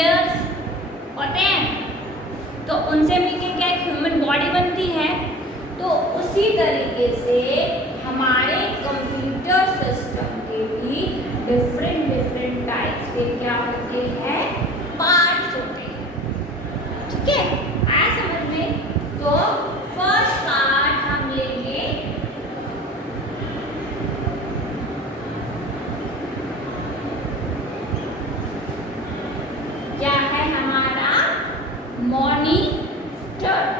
Years होते हैं, तो उनसे मिलकर क्या ह्यूमन बॉडी बनती है। तो उसी तरीके से हमारे कंप्यूटर सिस्टम के भी डिफरेंट टाइप्स के क्या होते हैं, पार्ट्स होते हैं। ठीक है, आया समझ में? तो फर्स्ट पार्ट हम लेंगे क्या है हमारा मॉनिटर।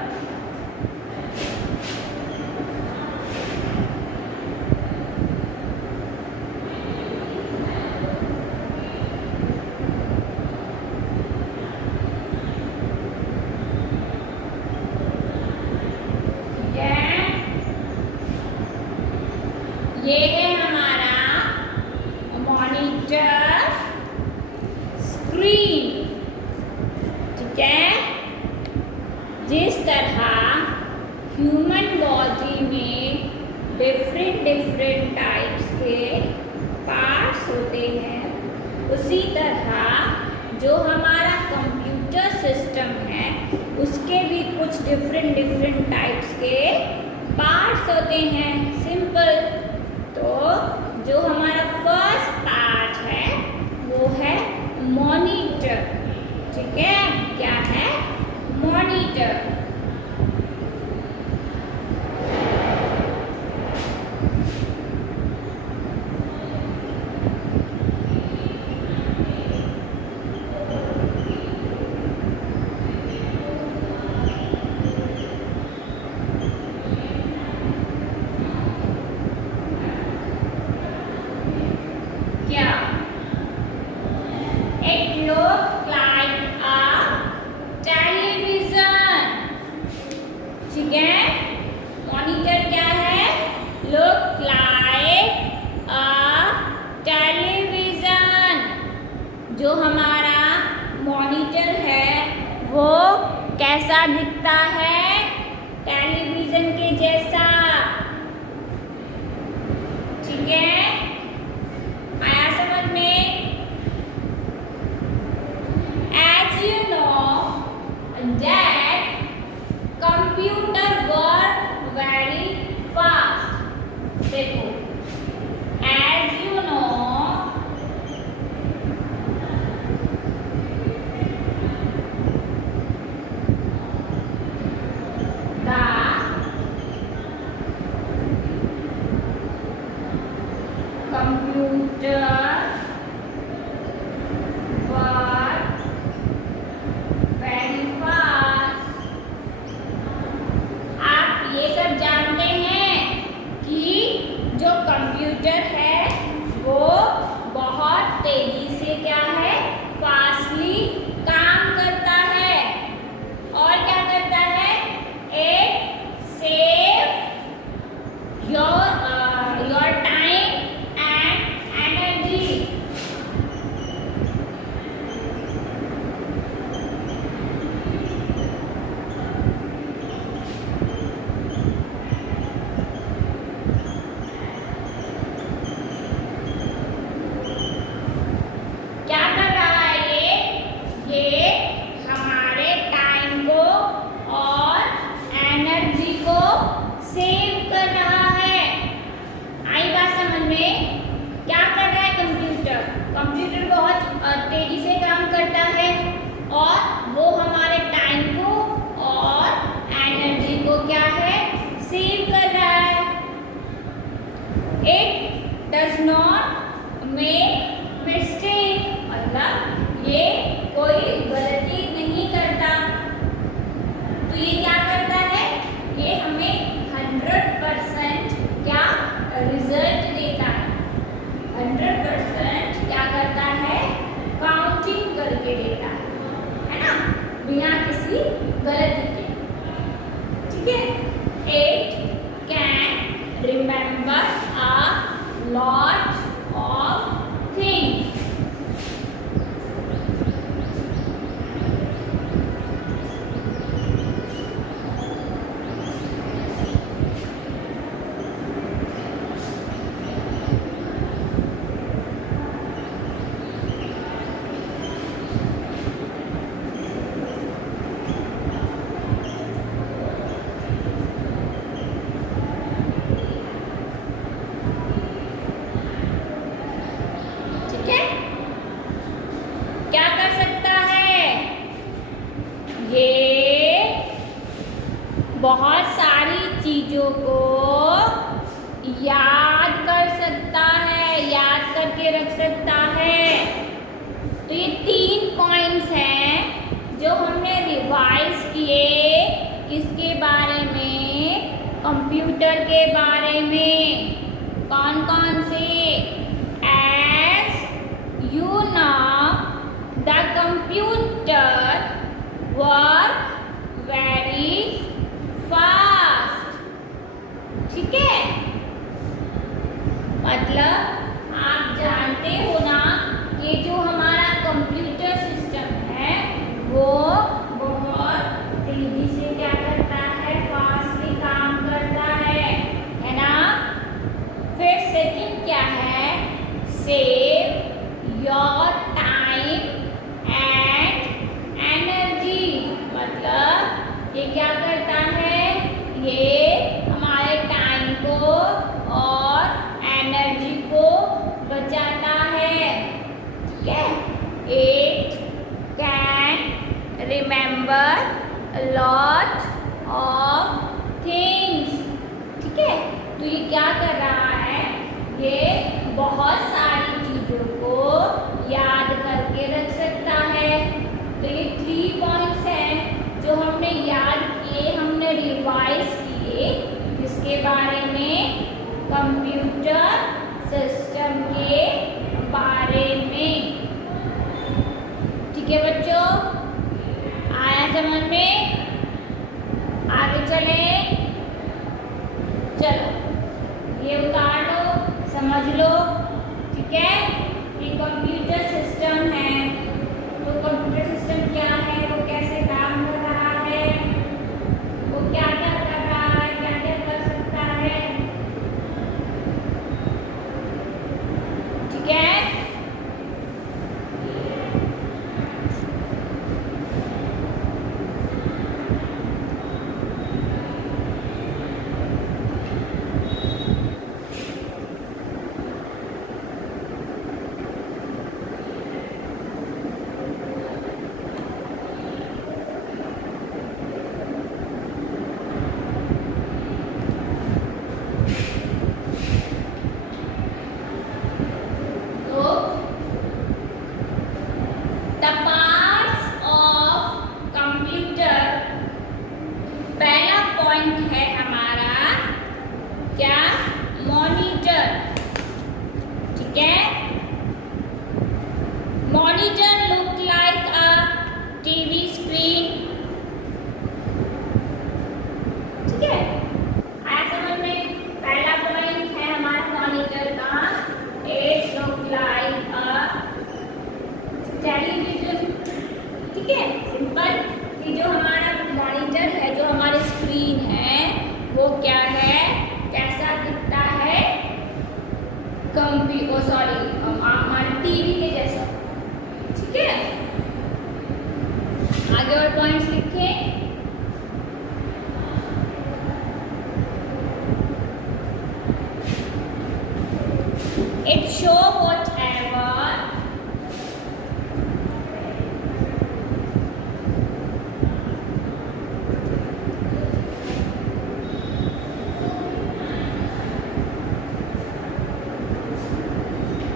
ये है हमारा मॉनिटर स्क्रीन। ठीक है, जिस तरह ह्यूमन बॉडी में डिफरेंट टाइप्स के पार्ट्स होते हैं, उसी तरह जो हमारा कंप्यूटर सिस्टम है उसके भी कुछ डिफरेंट टाइप्स के पार्ट्स होते हैं। सिंपल। तो जो हमारा फर्स्ट पार्ट है वो है मॉनिटर। ठीक है, क्या है? मॉनिटर। जो हमारा मॉनिटर है वो कैसा दिखता है? टेलीविजन के जैसा। ठीक है, आया समझ में? As you know that computer work very fast. देखो, as you know computer work very fast। आप ये सब जानते हैं कि जो कंप्यूटर है वो बहुत तेजी से क्या है, फास्टली काम करता है। और क्या करता है? एक save your time and energy. क्या कर रहा है ये हमारे टाइम को और एनर्जी को सेव कर रहा है। आई बात समझ में? क्या कर रहा है कंप्यूटर? कंप्यूटर बहुत तेजी से काम करता है और वो हमारे टाइम को और एनर्जी को क्या है, सेव कर रहा है। It does not make mistake, मतलब ये कोई गलती नहीं करता। तो ये क्या करता है? ये हमें 100% क्या रिजल्ट देता है। 100% क्या करता है? काउंटिंग करके देता है ना, बिना किसी गलती के। ठीक है, it can remember a lot of things. बहुत सारी चीज़ों को याद कर सकता है, याद करके रख सकता है। तो ये 3 पॉइंट्स हैं जो हमने रिवाइज किए किसके बारे में, कंप्यूटर के बारे में। कौन कौन से? As you know the computer work very fast. ठीक है, मतलब आप जानते हो ना कि जो हमारा कंप्यूटर सिस्टम है वो बहुत तेजी से क्या करता है, फास्टली काम करता है ना। फिर सेकंड क्या है, save your time and energy. मतलब ये क्या करता है, ये हमारे टाइम को और एनर्जी को बचाता है। ठीक है, it can remember lot of things. ठीक है, तो ये क्या कर रहा है, ये बहुत सारी चीज़ों को याद करके रख सकता है। तो ये 3 पॉइंट्स हैं जो हमने याद किए, हमने रिवाइज किए किसके बारे में, कंप्यूटर सिस्टम के बारे में। ठीक है बच्चों, आया समझ में? आगे चले, चलो ये उतार लो, समझ लो। ठीक है, ये कंप्यूटर सिस्टम है। तो कंप्यूटर सिस्टम क्या है, वो कैसे काम कर रहा है, वो क्या क्या कर रहा है, क्या क्या कर सकता है। ठीक है, है हमारा क्या, मॉनिटर। ठीक है, monitor look like a TV screen. ठीक है, आया समझ में? पहला पॉइंट है हमारा मॉनिटर का, it look like a television. ठीक है, सिंपल कि जो हमारा मॉनिटर है, जो हमारी स्क्रीन है, वो क्या है, कैसा दिखता है, हमारे टीवी के जैसा। ठीक है, आगे और पॉइंट्स लिखें। It show whatever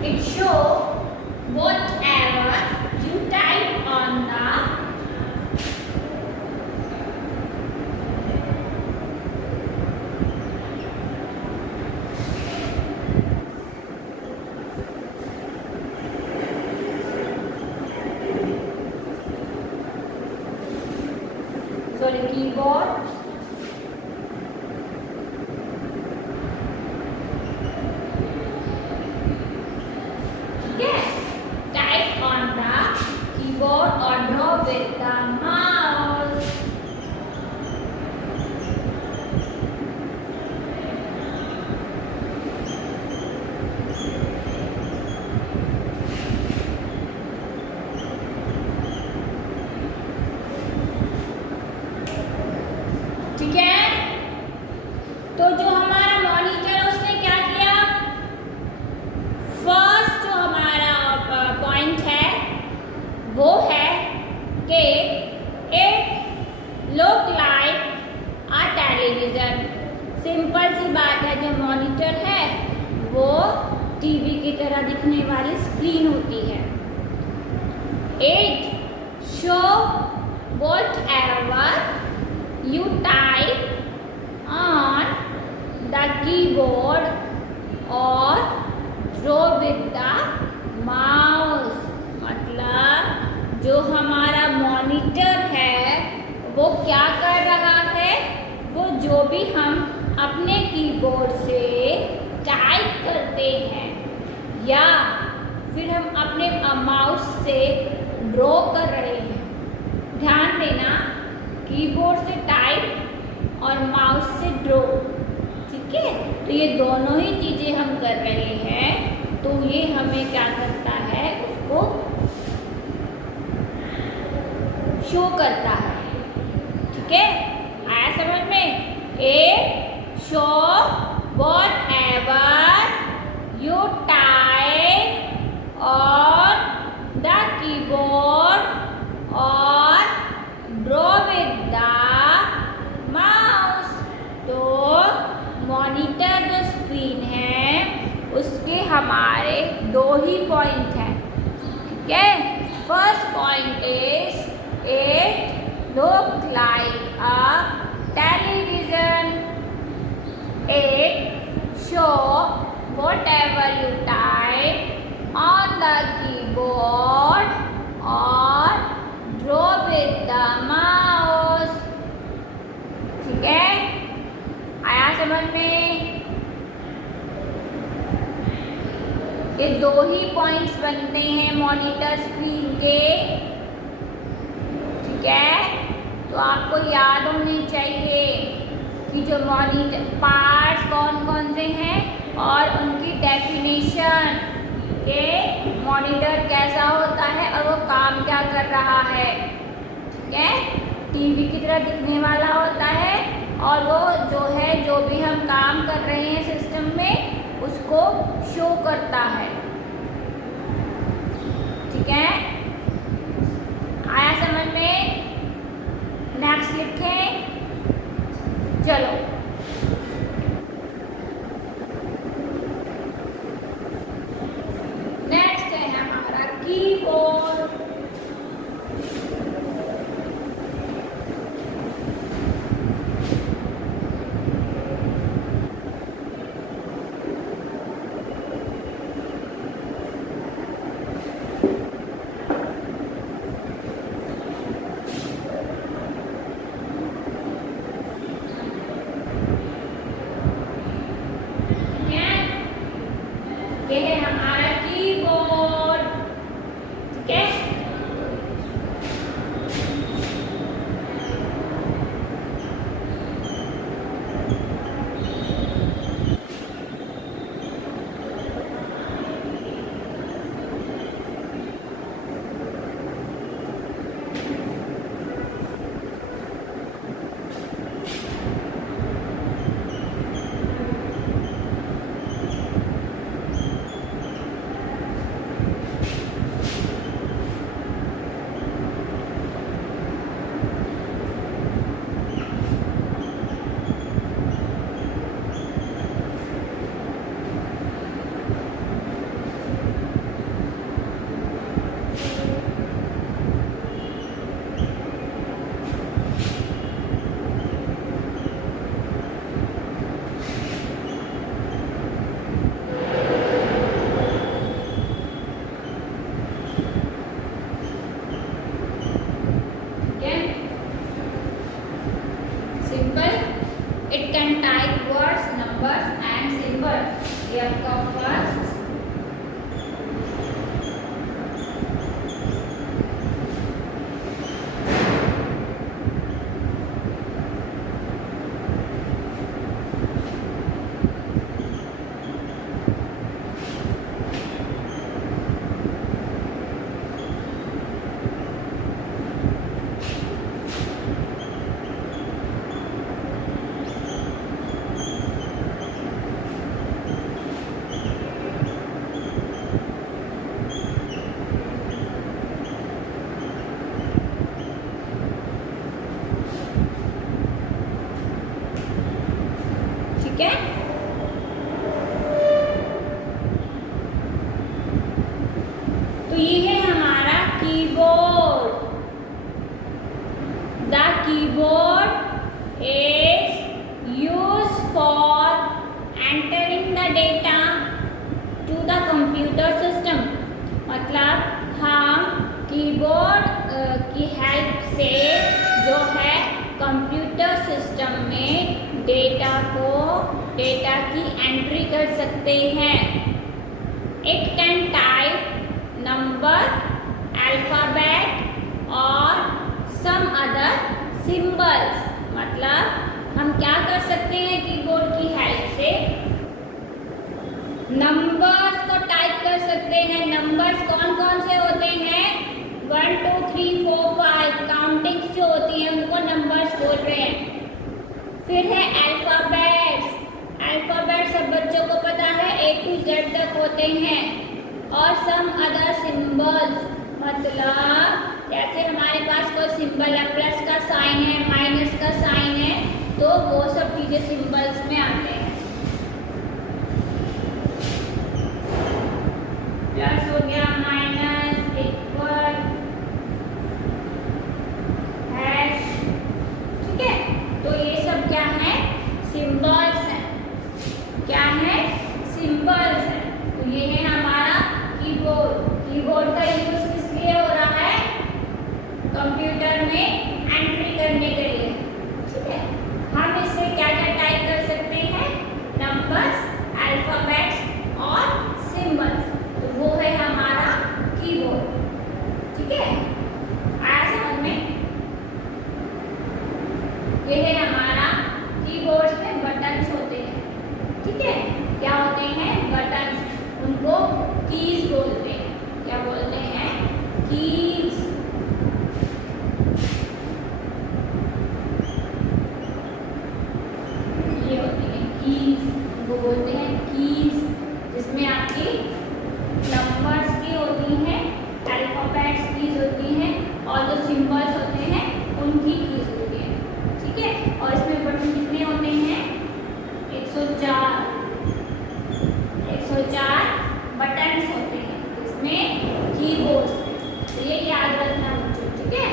it show whatever you type on the keyboard. Type on the keyboard or draw with the mouse. ठीक है, तो जो हमारा मॉनिटर उसने क्या किया, फर्स्ट जो हमारा पॉइंट है वो है कि टीवी की तरह दिखने वाली स्क्रीन होती है। 8. Show whatever you type on the keyboard or draw with the mouse। मतलब जो हमारा मॉनिटर है वो क्या कर रहा है, वो जो भी हम अपने कीबोर्ड से टाइप करते हैं या फिर हम अपने माउस से ड्रॉ कर रहे हैं। ध्यान देना, कीबोर्ड से टाइप और माउस से ड्रॉ, ठीक है। तो ये दोनों ही चीज़ें हम कर रहे हैं, तो ये हमें क्या करता है, उसको शो करता है, ठीक है। आया समझ में? Show whatever you type on the keyboard or draw with the mouse। तो मॉनिटर जो स्क्रीन है उसके हमारे दो ही पॉइंट हैं, ठीक है। First point is it look like a television. It show whatever you type on the keyboard or draw with the mouse। ठीक है, आया समझ में? ये दो ही पॉइंट्स बनते हैं मॉनिटर स्क्रीन के, ठीक है। तो आपको याद होने चाहिए कि जो मॉनिटर पार्ट्स कौन कौन से हैं और उनकी डेफिनेशन के मॉनिटर कैसा होता है और वो काम क्या कर रहा है, ठीक है। टीवी की तरह दिखने वाला होता है और वो जो है, जो भी हम काम कर रहे हैं सिस्टम में, उसको शो करता है, ठीक है। आया समझ में? नेक्स्ट लिखें, चलो। नेक्स्ट है हमारा कीबोर्ड। डेटा की एंट्री कर सकते हैं। It can type number, alphabet और सम अदर सिंबल्स। मतलब हम क्या कर सकते हैं कीबोर्ड की हेल्प से नंबर्स को टाइप कर सकते हैं। नंबर्स कौन कौन से होते हैं? 1 2 3 4 5 काउंटिंग्स जो होती हैं उनको नंबर्स बोल रहे हैं। फिर है अल्फ़ाबेट्स। अल्फ़ाबेट सब बच्चों को पता है A to Z तक होते हैं। और सम अदर सिंबल्स, मतलब जैसे हमारे पास कोई सिंबल है, प्लस का साइन है, माइनस का साइन है, तो वो सब चीज़ें सिंबल्स में आते हैं। प्लस हो गया, माइनस, इक्वल, हैश, ठीक है। तो ये सब क्या है? सिंबल्स हैं। क्या है? सिंबल्स हैं। तो ये है हमारा कीबोर्ड। कीबोर्ड का यूज किस लिए हो रहा है? कंप्यूटर में एंट्री करने के लिए, ठीक है। हम इससे क्या क्या टाइप कर सकते हैं? नंबर्स, अल्फाबेट्स और सिंबल्स। तो वो है हमारा कीबोर्ड, ठीक है। आया समझ में? ये है हमारा कीबोर्ड में बटन्स होते हैं, ठीक है। क्या होते हैं? बटन्स। उनको कीज बोलते हैं। क्या बोलते हैं? कीज। ये होती है कीज, वो बोलते हैं कीज, जिसमें आपकी नंबर्स की होती हैं, अल्फाबेट्स कीज होती हैं और जो सिंबल्स होते हैं उनकी कीज होती है, ठीक है। और इसमें बटन कितने होते हैं? 104 बटन्स होते हैं इसमें कीबोर्ड से। तो ये याद रखना बच्चों, ठीक है।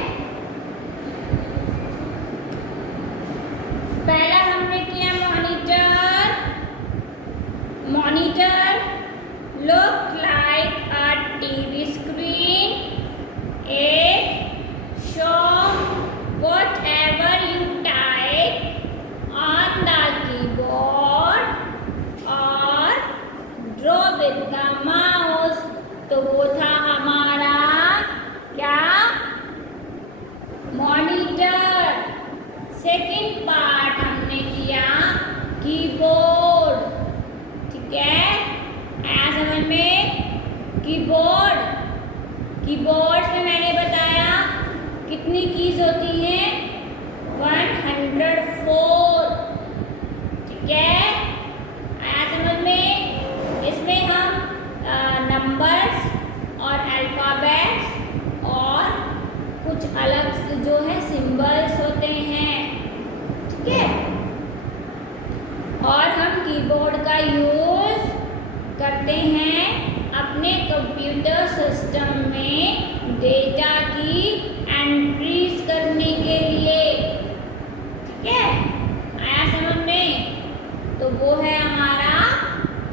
पहला हमने किया monitor. Monitor look like a TV screen. It show whatever you type on the keyboard और ड्रॉ विद द माउस। तो वो था हमारा क्या? मॉनिटर। सेकंड पार्ट हमने किया कीबोर्ड, ठीक है। आया समझ में? कीबोर्ड, कीबोर्ड में मैंने बताया कितनी कीज होती हैं? 104, ठीक है। आया समझ में? इसमें हम नंबर्स और अल्फ़ाबेट्स और कुछ अलग से जो है सिंबल्स होते हैं, ठीक है। और हम कीबोर्ड का यूज़ करते हैं अपने कंप्यूटर सिस्टम में डेटा की एंट्रीज करने के लिए, ठीक है। आया समझ में? तो वो है हमारा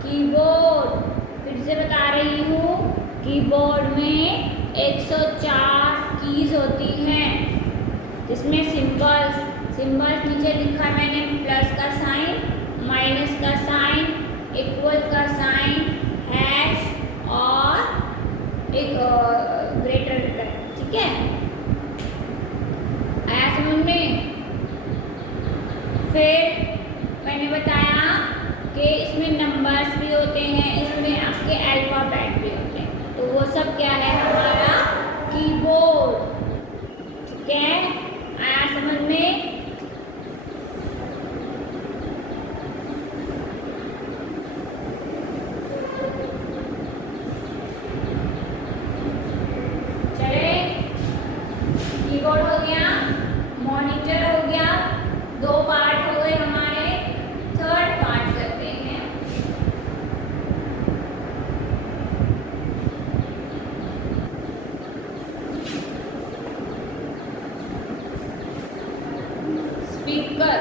कीबोर्ड। फिर से बता रही हूँ, कीबोर्ड में 104 कीज होती हैं, जिसमें सिंबल्स नीचे लिखा मैंने, प्लस का साइन, माइनस का साइन, इक्वल का साइन, हैश और एक ग्रेटर, ठीक है। आया समझ में? फिर मैंने बताया कि इसमें नंबर्स भी होते हैं, इसमें आपके अल्फ़ाबेट भी होते हैं। तो वो सब क्या है? हमारा कीबोर्ड, ठीक है। आया समझ में? चले, कीबोर्ड हो गया, मॉनिटर हो गया, 2 पार्ट हो गए हमारे। थर्ड पार्ट करते हैं। स्पीकर।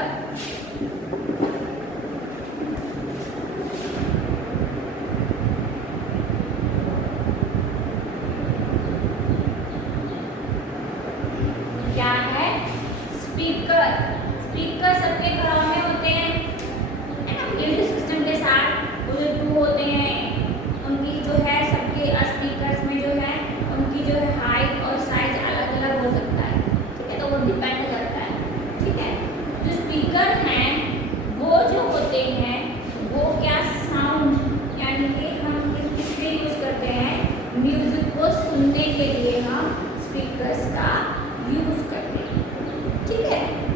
क्या है? स्पीकर। स्पीकर सबके घरों में होते हैं,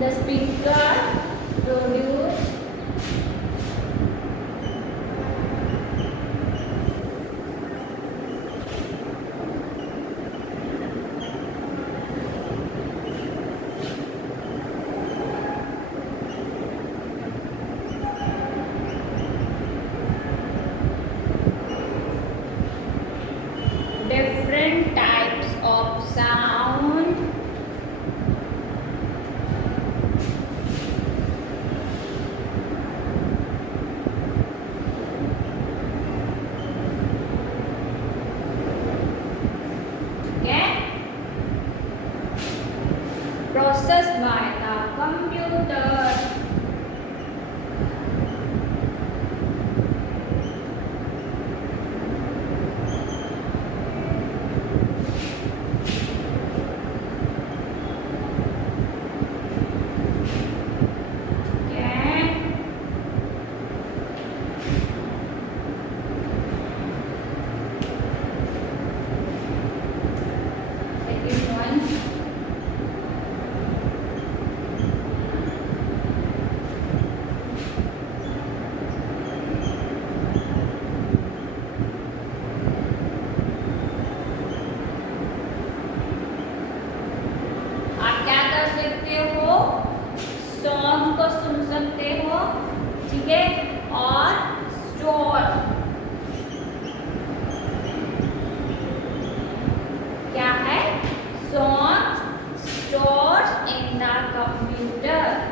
The speaker produce different types of sound. Okay? Processed by the computer. आप क्या कर सकते हो, सॉन्ग को सुन सकते हो, ठीक है, और स्टोर क्या है, song store in the computer.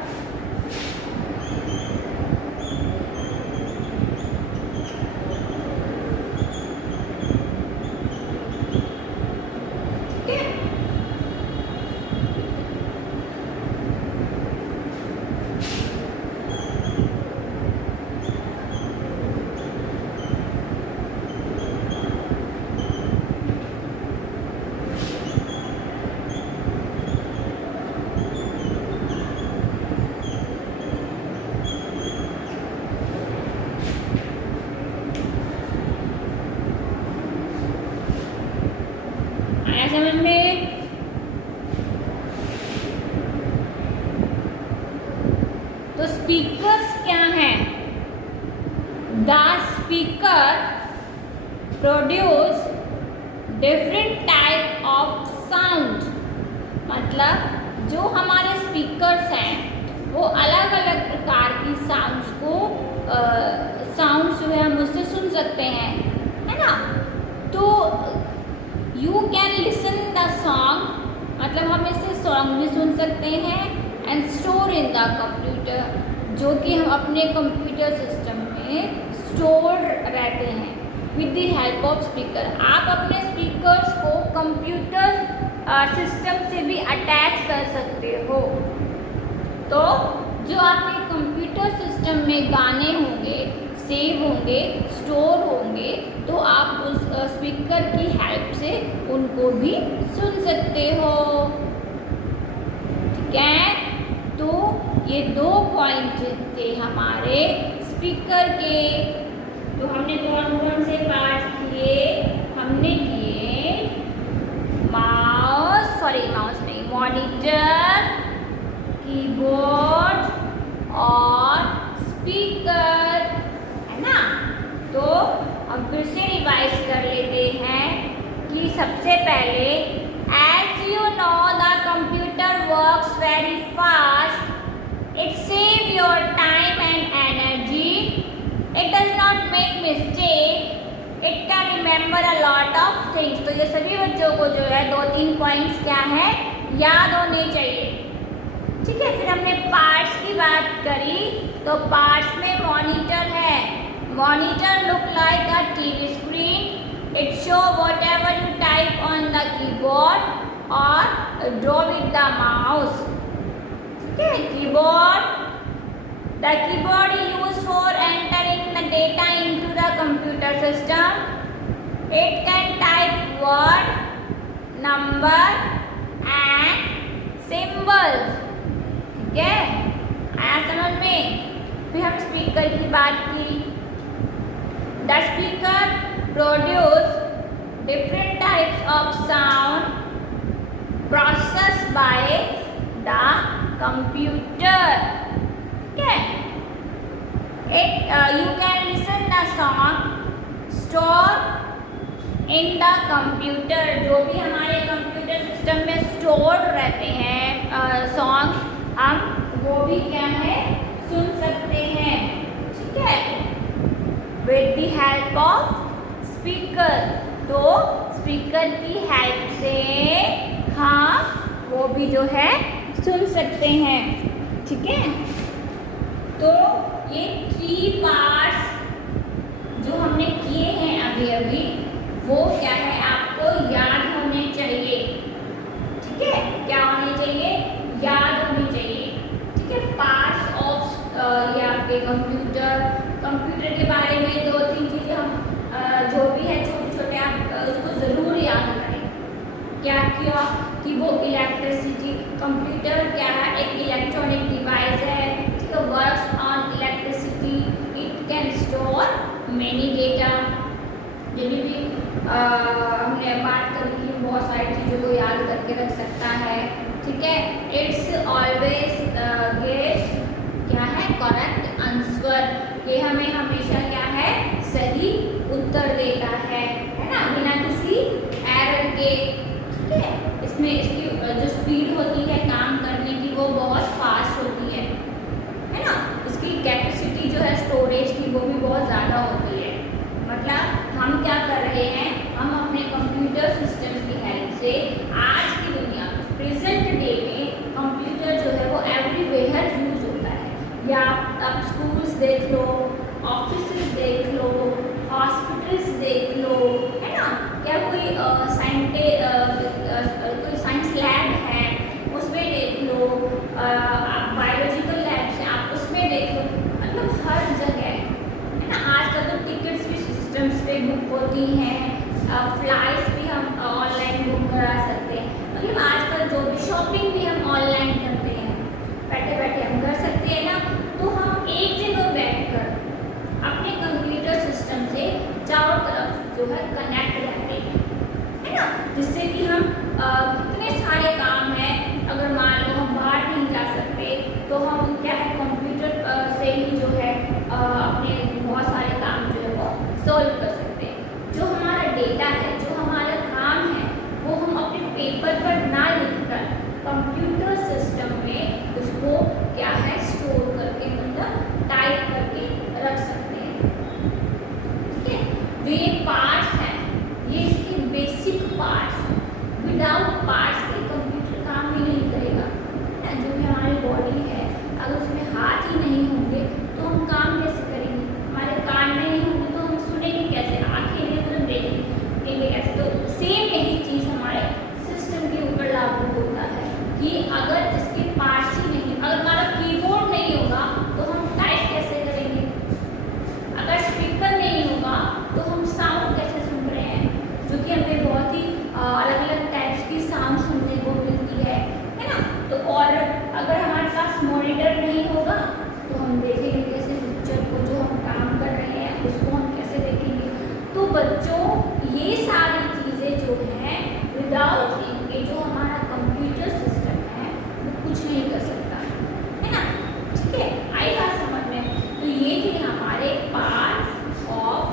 आया समझ में? तो स्पीकर्स क्या हैं? The speaker produce different type of sound. मतलब जो हमारे स्पीकर्स हैं वो अलग अलग प्रकार की साउंड्स को साउंड्स जो है हम उससे सुन सकते हैं, है ना. तो you can listen the song, मतलब हम इससे सॉन्ग भी सुन सकते हैं, and store in the computer, जो कि हम अपने कंप्यूटर सिस्टम में स्टोर रहते हैं with the help of speaker. आप अपने स्पीकर्स को कंप्यूटर सिस्टम से भी अटैच कर सकते हो. तो जो आपके कंप्यूटर सिस्टम में गाने होंगे, सेव होंगे, स्टोर होंगे, तो आप उस स्पीकर की हेल्प से उनको भी सुन सकते हो. ठीक है, तो ये 2 पॉइंट थे हमारे स्पीकर के. तो हमने कौन कौन से पार्ट किए? हमने किए माउस नहीं, मॉनिटर, कीबोर्ड और स्पीकर, है ना. तो हम फिर से रिवाइज कर लेते हैं कि सबसे पहले, as you know the computer works very fast, it save your time and energy, it does not make mistake, it can remember a lot of things. तो ये सभी बच्चों को जो है 2-3 पॉइंट्स क्या है, याद होने चाहिए. ठीक है, फिर हमने पार्ट्स की बात करी. तो पार्ट्स में मॉनिटर है. Monitor look like a TV screen, it show whatever you type on the keyboard और ड्रॉ विद द माउस. ठीक है, keyboard, the keyboard is used for entering the data into the computer system. It can type word, number and symbols. ठीक है, आया समझ में? फिर हम स्पीकर की बात की. The speaker produce different types of sound processed by the computer. Okay. You can listen the song store in the computer. जो भी हमारे कंप्यूटर सिस्टम में स्टोर रहते हैं सॉन्ग्स, हम वो भी क्या है सुन सकते हैं. ठीक है. With the help of speaker. तो स्पीकर की हेल्प से हम वो भी जो है सुन सकते हैं. ठीक है. तो ये 3 पार्ट्स जो हमने किए हैं अभी अभी, वो क्या है आपको याद होने चाहिए. ठीक है. क्या होने चाहिए? याद होने चाहिए. ठीक है. पार्ट्स ऑफ ये आपके कंप्यूटर के बारे में 2-3 चीजें हम जो भी है छोटे छोटे आप उसको जरूर याद करें. क्या किया कि वो इलेक्ट्रिसिटी, कंप्यूटर क्या है, एक इलेक्ट्रॉनिक डिवाइस है. ठीक है. Works on electricity. It can store many data. जिन्हें भी हमने बात करी कि बहुत सारी चीज़ों को याद करके रख सकता है. ठीक है. इट्स ऑलवेज गेट्स क्या है करेक्ट आंसर. ये हमें हमेशा क्या है सही उत्तर देता है ना, बिना किसी एरर के. ठीक है. इसमें इसकी जो स्पीड होती है काम करने की वो बहुत फास्ट होती है ना. इसकी कैपेसिटी जो है स्टोरेज की वो भी बहुत ज़्यादा होती है. मतलब हम क्या कर रहे हैं, हम अपने कंप्यूटर सिस्टम की हेल्प से आज की दुनिया प्रेजेंट डे में कंप्यूटर जो है वो एवरीवेयर यूज होता है. या आप स्कूल्स देख लो, ऑफिस देख लो, हॉस्पिटल्स देख लो, है ना. क्या कोई साइंस लैब है उसमें देख लो, आप बायोलॉजिकल लैब से आप उसमें देख लो. मतलब हर जगह है ना. आजकल तो टिकट्स भी सिस्टम्स पे बुक होती हैं, फ्लाइट्स भी हम ऑनलाइन बुक करा सकते हैं. मतलब आजकल जो भी शॉपिंग भी हम ऑनलाइन करते हैं, बैठे बैठे हम कर सकते हैं ना. तो हम एक जगह बैठकर अपने कंप्यूटर सिस्टम से चारों तरफ जो है कनेक्ट रहते हैं, है ना. जिससे कि हम कितने सारे काम हैं, अगर मान लो हम बाहर नहीं जा सकते तो हम क्या है कंप्यूटर से ही जो है अपने बहुत सारे काम जो है वो सॉल्व कर सकते हैं. जो हमारा डेटा है, जो हमारा काम है, वो हम अपने पेपर पर ना लिखकर कंप्यूटर सिस्टम में उसको क्या है स्टोर करके मतलब टाइप करके रख सकते हैं. ठीक है. जो ये पार्ट्स हैं ये इसके बेसिक पार्ट्स. विदाउट पार्ट्स के कंप्यूटर काम भी नहीं करेगा. जो भी हमारी बॉडी है, अगर उसमें हाथ ही नहीं होंगे तो हम काम कैसे करेंगे. हमारे कान नहीं होंगे तो हम सुनेंगे कैसे, आँखें नहीं तो देखेंगे कैसे. तो सेम यही चीज़ हमारे सिस्टम के ऊपर लागू होता है कि अगर इसके पार्ट्स ही नहीं, अगर हमारा कीबोर्ड नहीं होगा तो हम टाइप कैसे करेंगे. अगर स्पीकर नहीं होगा तो हम साउंड कैसे सुन रहे हैं, जो कि हमें बहुत ही अलग अलग टाइप्स की साउंड सुनने को मिलती है ना. तो और अगर हमारे पास मॉनिटर नहीं होगा तो हम देखेंगे कैसे पिक्चर को, जो हम काम कर रहे हैं उसको हम कैसे देखेंगे. तो बच्चों ये सारी चीज़ें जो हैं विदाउट इनके जो हमारा कंप्यूटर सिस्टम है वो कुछ नहीं कर सकता है ना. ठीक है. आई बात समझ में. तो ये थे हमारे पार्ट्स ऑफ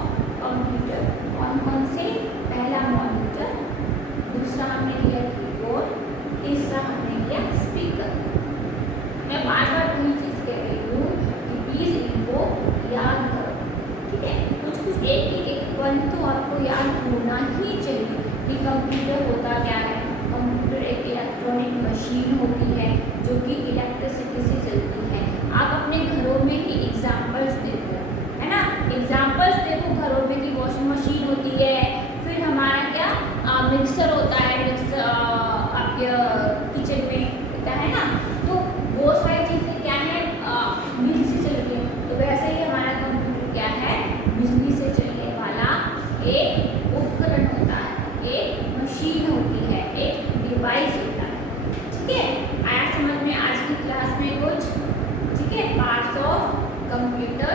कंप्यूटर. कौन कौन से? पहला मॉनिटर, दूसरा हमने लिया कीबोर्ड, तीसरा हमने लिया स्पीकर. मैं बार बार वही चीज़ कह रही हूँ कि प्लीज़ इनको याद करो. ठीक है. कुछ कुछ एक वन तो आपको याद होना ही चाहिए कि कंप्यूटर होता क्या है. कंप्यूटर एक इलेक्ट्रॉनिक मशीन होती है जो कि इलेक्ट्रिसिटी से चलती है. आप अपने घरों में ही एग्जाम्पल्स देखो, है ना. एग्जाम्पल्स देखो घरों में कि वॉशिंग मशीन होती है, फिर हमारा क्या मिक्सर होता है, मिक्सर आपके किचन में होता है ना. तो वो सारी चीज़ें क्या है बिजली से चलती है. तो वैसे ही हमारा कंप्यूटर क्या है बिजली से चलने वाला एक उपकरण होता है, एक मशीन होती है, एक डिवाइस होता है. ठीक है. आया समझ में आज की क्लास में कुछ. ठीक है. Parts of computer